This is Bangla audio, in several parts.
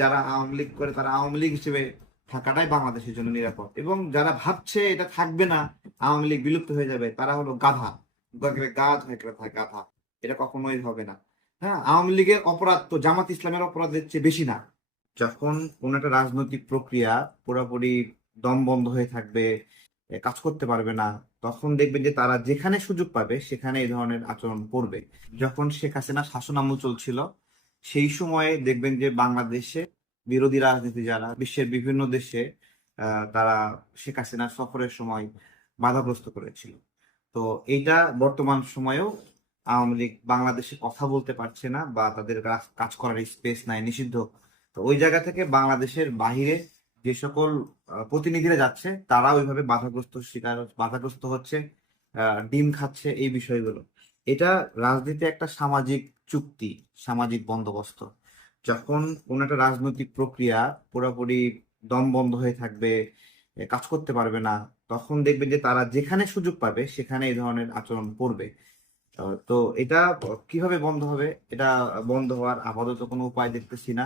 যারা আওয়ামী লীগ করে, তারা আওয়ামী লীগ হিসেবে থাকাটাই বাংলাদেশের জন্য নিরাপদ। এবং যারা ভাবছে এটা থাকবে না, আওয়ামী লীগ বিলুপ্ত হয়ে যাবে, তারা হলো গাধা। গাছ হয়ে থাকে গাধা। এটা কখনোই হবে না। হ্যাঁ আওয়ামী লীগের অপরাধ তো জামাত ইসলামের অপরাধের চেয়ে বেশি না। যখন কোন একটা রাজনৈতিক প্রক্রিয়া পুরোপুরি দম বন্ধ হয়ে থাকবে কাজ করতে পারবে না, তখন দেখবেন যে তারা যেখানে সুযোগ পাবে, সেখানে এই ধরনের আচরণ করবে। যখন শেখ হাসিনা শাসন আমল চলছিল সেই সময়ে দেখবেন যে বাংলাদেশে বিরোধী রাজনীতি যারা, বিশ্বের বিভিন্ন দেশে তারা শেখ হাসিনা সফরের সময় বাধাগ্রস্ত করেছিল। তো এইটা বর্তমান সময়েও আওয়ামী লীগ বাংলাদেশে কথা বলতে পারছে না বা তাদের কাজ- কাজ করার স্পেস নাই, নিষিদ্ধ। তো ওই জায়গা থেকে বাংলাদেশের বাহিরে যে সকল প্রতিনিধিরা যাচ্ছে, তারা ওইভাবে বাধাগ্রস্ত শিকার, বাধাগ্রস্ত হচ্ছে ডিম খাচ্ছে এই বিষয়গুলো। এটা রাজনীতি একটা সামাজিক চুক্তি, সামাজিক বন্দোবস্ত। যখন কোন একটা রাজনৈতিক প্রক্রিয়া পুরোপুরি দম বন্ধ হয়ে থাকবে কাজ করতে পারবে না, তখন দেখবেন যে তারা যেখানে সুযোগ পাবে সেখানে এই ধরনের আচরণ করবে। তো এটা কীভাবে বন্ধ হবে? এটা বন্ধ হওয়ার আপাতত কোনো উপায় দেখতেছি না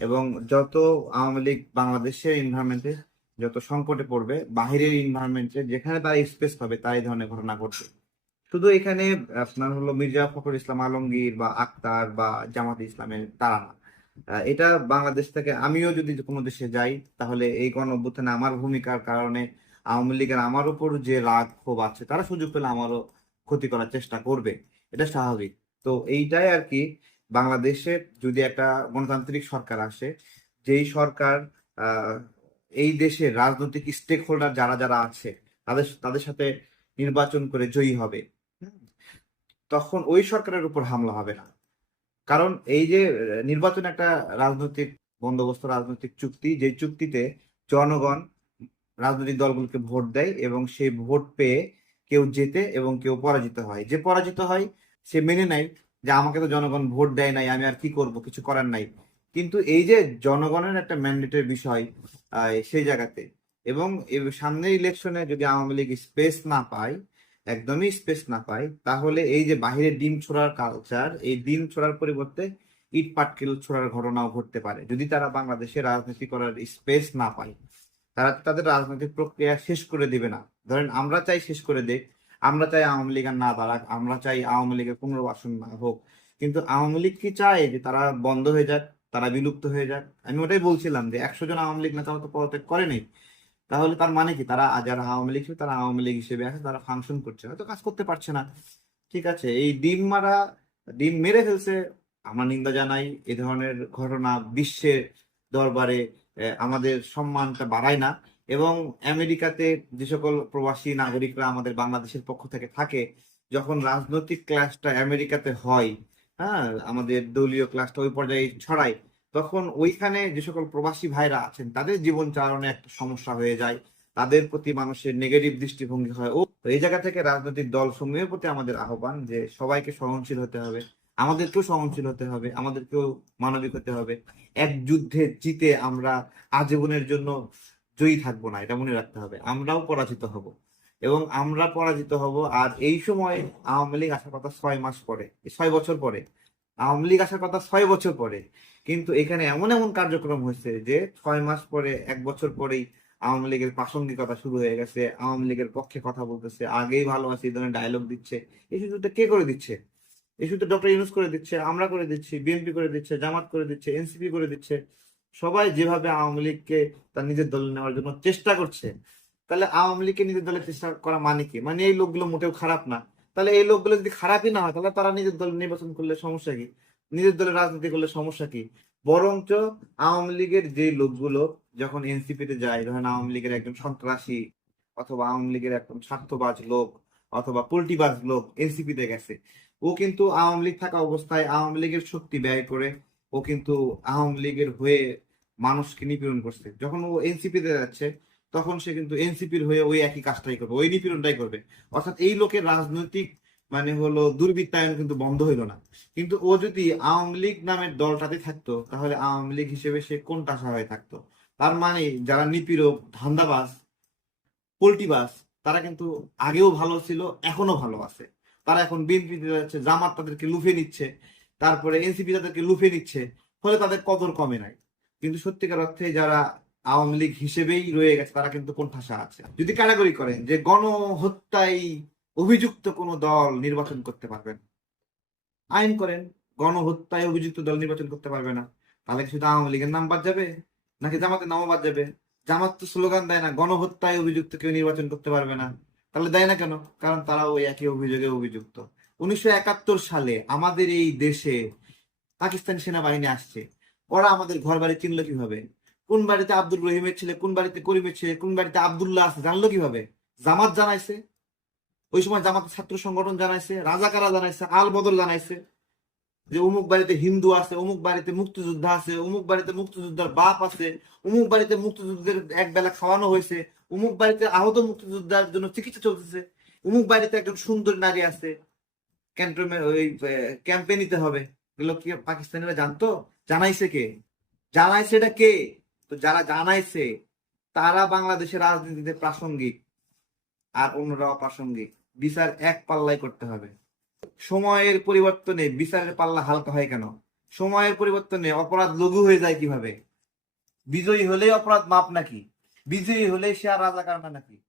এবং যত আওয়ামী লীগ বাংলাদেশের এনভায়রনমেন্টে যত সংকটে পড়বে, বাহিরের এনভায়রনমেন্টে যেখানে তারা স্পেস পাবে তার এই ধরনের ঘটনা ঘটবে। শুধু এখানে, আপনার হলো মির্জা ফখরুল ইসলাম আলমগীর বা আক্তার বা জামাত ইসলামের তারা না। এটা বাংলাদেশ থেকে, আমিও যদি কোনো দেশে যাই, তাহলে এই গণ অভ্যুত্থানে আমার ভূমিকার কারণে আওয়ামী লীগের আমার উপর যে রাগ, ক্ষোভ আছে, তারা সুযোগ পেলে আমারও ক্ষতি করার চেষ্টা করবে। এটা স্বাভাবিক। তো এইটাই আর কি, বাংলাদেশে যদি একটা গণতান্ত্রিক সরকার আসে, যেই সরকার এই দেশের রাজনৈতিক স্টেক হোল্ডার যারা যারা আছে, তাদের তাদের সাথে নির্বাচন করে জয়ী হবে। তখন ওই সরকারের উপর হামলা হবে না। কারণ এই যে নির্বাচন একটা রাজনৈতিক বন্দোবস্ত, রাজনৈতিক চুক্তি যে চুক্তিতে জনগণ রাজনৈতিক দলগুলোকে ভোট দেয় এবং সেই ভোট পেয়ে কেউ জেতে এবং কেউ পরাজিত হয়। যে পরাজিত হয়, সে মেনে নেয় যে আমাকে তো জনগণ ভোট দেয় নাই, আমি আর কি করব, কিছু করার নাই। কিন্তু এই যে জনগণের একটা ম্যান্ডেটের বিষয় সেই জায়গাতে এবং সামনের ইলেকশনে যদি আওয়ামী লীগ স্পেস না পায় একদমই স্পেস না পায় তাহলে এই যে বাহিরে ডিম ছোড়ার কালচার এই ডিম ছোড়ার পরিবর্তে ইট পাটকেল ছোড়ার ঘটনাও ঘটতে পারে। যদি তারা বাংলাদেশে রাজনীতি করার স্পেস না পায়, তারা তাদের রাজনৈতিক প্রক্রিয়া শেষ করে দিবে না। ধরেন আমরা চাই শেষ করে দেখ আমরা চাই আওয়ামী লীগ আর না দাঁড়াক আমরা চাই আওয়ামী লীগের পুনর্বাসন না হোক। কিন্তু আওয়ামী লীগ কি চায় যে তারা বন্ধ হয়ে যাক, তারা বিলুপ্ত হয়ে যাক? আমি ওটাই বলছিলাম যে একশো জন আওয়ামী লীগ নেতা তো পদত্যাগ করেনি তাহলে তার মানে কি? তারা যারা আওয়ামী লীগ তারা আওয়ামী লীগ হিসেবে আছে, তারা ফাংশন করছে, হয়তো কাজ করতে পারছে না। ঠিক আছে, এই ডিম মারা, ডিম মেরে ফেলছে, আমরা নিন্দা জানাই, এ ধরনের ঘটনা বিশ্বের দরবারে আমাদের সম্মানটা বাড়ায় না। এবং আমেরিকাতে যে সকল প্রবাসী নাগরিকরা আমাদের বাংলাদেশের পক্ষ থেকে থাকে, যখন রাজনৈতিক ক্লাসটা আমেরিকাতে হয় হ্যাঁ আমাদের দলীয় ক্লাসটা ওই পর্যায়ে ছড়ায় তখন ওইখানে যে সকল প্রবাসী ভাইরা আছেন, তাদের জীবন চালনে একটা সমস্যা হয়ে যায়। তাদের প্রতি মানুষের নেগেটিভ দৃষ্টিভঙ্গি হয়। ও এই জায়গা থেকে রাজনৈতিক দল সমূহের প্রতি আমাদের আহ্বান যে সবাইকে সহনশীল হতে হবে, আমাদেরকেও সহনশীল হতে হবে, আমাদেরকেও মানবিক হতে হবে। এক যুদ্ধে জিতে আমরা আজীবনের জন্য জয়ী থাকব না, এটা মনে রাখতে হবে। আমরাও পরাজিত হব। এবং আমরা পরাজিত হব, আর এই সময় আওয়ামী লীগ আসার কথা ছয় মাস পরে, ছয় বছর পরে। আওয়ামী লীগ আসার কথা ছয় বছর পরে। কিন্তু এখানে এমন এমন কার্যক্রম হয়েছে যে ছয় মাস পরে, এক বছর পরেই আওয়ামী লীগের প্রাসঙ্গিকতা শুরু হয়ে গেছে, আওয়ামী লীগের পক্ষে কথা বলতেছে, আগেই ভালো আছে, এই ধরনের ডায়লগ দিচ্ছে। এই সুযোগটা কে করে দিচ্ছে? এই সুযোগটা ডক্টর ইউনুস করে দিচ্ছে, আমরা করে দিচ্ছি বিএনপি করে দিচ্ছে, জামাত করে দিচ্ছে এনসিপি করে দিচ্ছে। সবাই যেভাবে আওয়ামী লীগকে তার নিজের দলে নেওয়ার জন্য চেষ্টা করছে, তাহলে আওয়ামী লীগকে নিজের দলে চেষ্টা করা মানে কি? মানে এই লোকগুলো মোটেও খারাপ না। তাহলে এই লোকগুলো যদি খারাপই না হয়, তাহলে তারা নিজের দল নির্বাচন করলে সমস্যা কি? নিজের দলের রাজনীতি করলে সমস্যা কি? বরঞ্চ আওয়ামী লীগের যে লোকগুলো যখন এনসিপি তে যায়, ধরেন আওয়ামী লীগের একজন সন্ত্রাসী অথবা আওয়ামী লীগের একজন স্বার্থবাজ লোক অথবা পোল্টিবাজ লোক এনসিপি তে গেছে, ও কিন্তু আওয়ামী লীগ থাকা অবস্থায় আওয়ামী লীগের শক্তি ব্যয় করে ও কিন্তু আওয়ামী লীগের হয়ে মানুষকে নিপীড়ন করছে। যখন ও এনসিপি তে যাচ্ছে তখন সে কিন্তু এনসিপির হয়ে ওই একই কাজটাই করবে, ওই নিপীড়নটাই করবে। অর্থাৎ এই লোকের রাজনৈতিক মানে হলো দুর্বৃত্তায়ন কিন্তু বন্ধ হইল না। কিন্তু ও যদি আওয়ামী লীগ নামের দলটাতে থাকতো, তাহলে আওয়ামী লীগ হিসেবে সে কোনটা হয়ে থাকতো? তার মানে যারা নিপীড়ক, ধান্দাবাজ, পোল্টিবাজ, তারা কিন্তু আগেও ভালো ছিল এখনও ভালো আছে। তারা এখন বিএনপি যাচ্ছে, জামাত তাদেরকে লুফে নিচ্ছে, তারপরে এনসিপি তাদেরকে লুফে নিচ্ছে, ফলে তাদের কদর কমে নাই। কিন্তু সত্যিকার অর্থে যারা আওয়ামী লীগ হিসেবেই রয়ে গেছে, তারা কিন্তু কোণঠাসা আছে? যদি কারাগরি করেন যে গণহত্যায় অভিযুক্ত কোনো দল নির্বাচন করতে পারবেন আইন করেন, গণহত্যায় অভিযুক্ত দল নির্বাচন করতে পারবে না, তাহলে শুধু আওয়ামী লীগের নাম বাদ যাবে? নাকি জামাতের নামও বাদ যাবে? জামাত তো স্লোগান দেয় না, গণহত্যায় অভিযুক্ত কেউ নির্বাচন করতে পারবে না। তাহলে দেয় না কেন? কারণ তারা ওই একই অভিযোগে অভিযুক্ত। উনিশশো একাত্তর সালে আমাদের এই দেশে পাকিস্তানি সেনাবাহিনী আসছে। ওরা আমাদের ঘর বাড়ি চিনলো কীভাবে? কোন বাড়িতে আব্দুল রহিমের ছেলে, কোন বাড়িতে করিমের ছেলে, কোন বাড়িতে আব্দুল্লাহ আছে, জানলো কীভাবে? জামাত জানাইছে। ওই সময় জামাত ছাত্র সংগঠন জানাইছে রাজাকারা জানাইছে আল বদল জানাইছে যে অমুক বাড়িতে হিন্দু আছে, অমুক বাড়িতে মুক্তিযোদ্ধা আছে, অমুক বাড়িতে মুক্তিযোদ্ধার বাপ আছে, অমুক বাড়িতে মুক্তিযুদ্ধের এক বেলা খাওয়ানো হয়েছে, অমুক বাড়িতে আহত মুক্তিযোদ্ধার জন্য চিকিৎসা চলতেছে, অমুক বাড়িতে একজন সুন্দর নারী আছে। ক্যান্টনমে ওই ক্যাম্পে নিতে হবে। এগুলো কি পাকিস্তানিরা জানতো? জানাইছে কে? জানাইছে এটা কে? তো যারা জানাইছে, তারা বাংলাদেশের রাজনীতিতে প্রাসঙ্গিক আর অন্যরা অপ্রাসঙ্গিক বিচার এক পাল্লাই করতে হবে। সময়ের পরিবর্তনে বিচারের পাল্লা হালকা হয় কেন? সময়ের পরিবর্তনে অপরাধ লঘু হয়ে যায় কীভাবে? বিজয়ী হলে অপরাধ মাপ নাকি? বিজয়ী হলে সে আর রাজা না নাকি?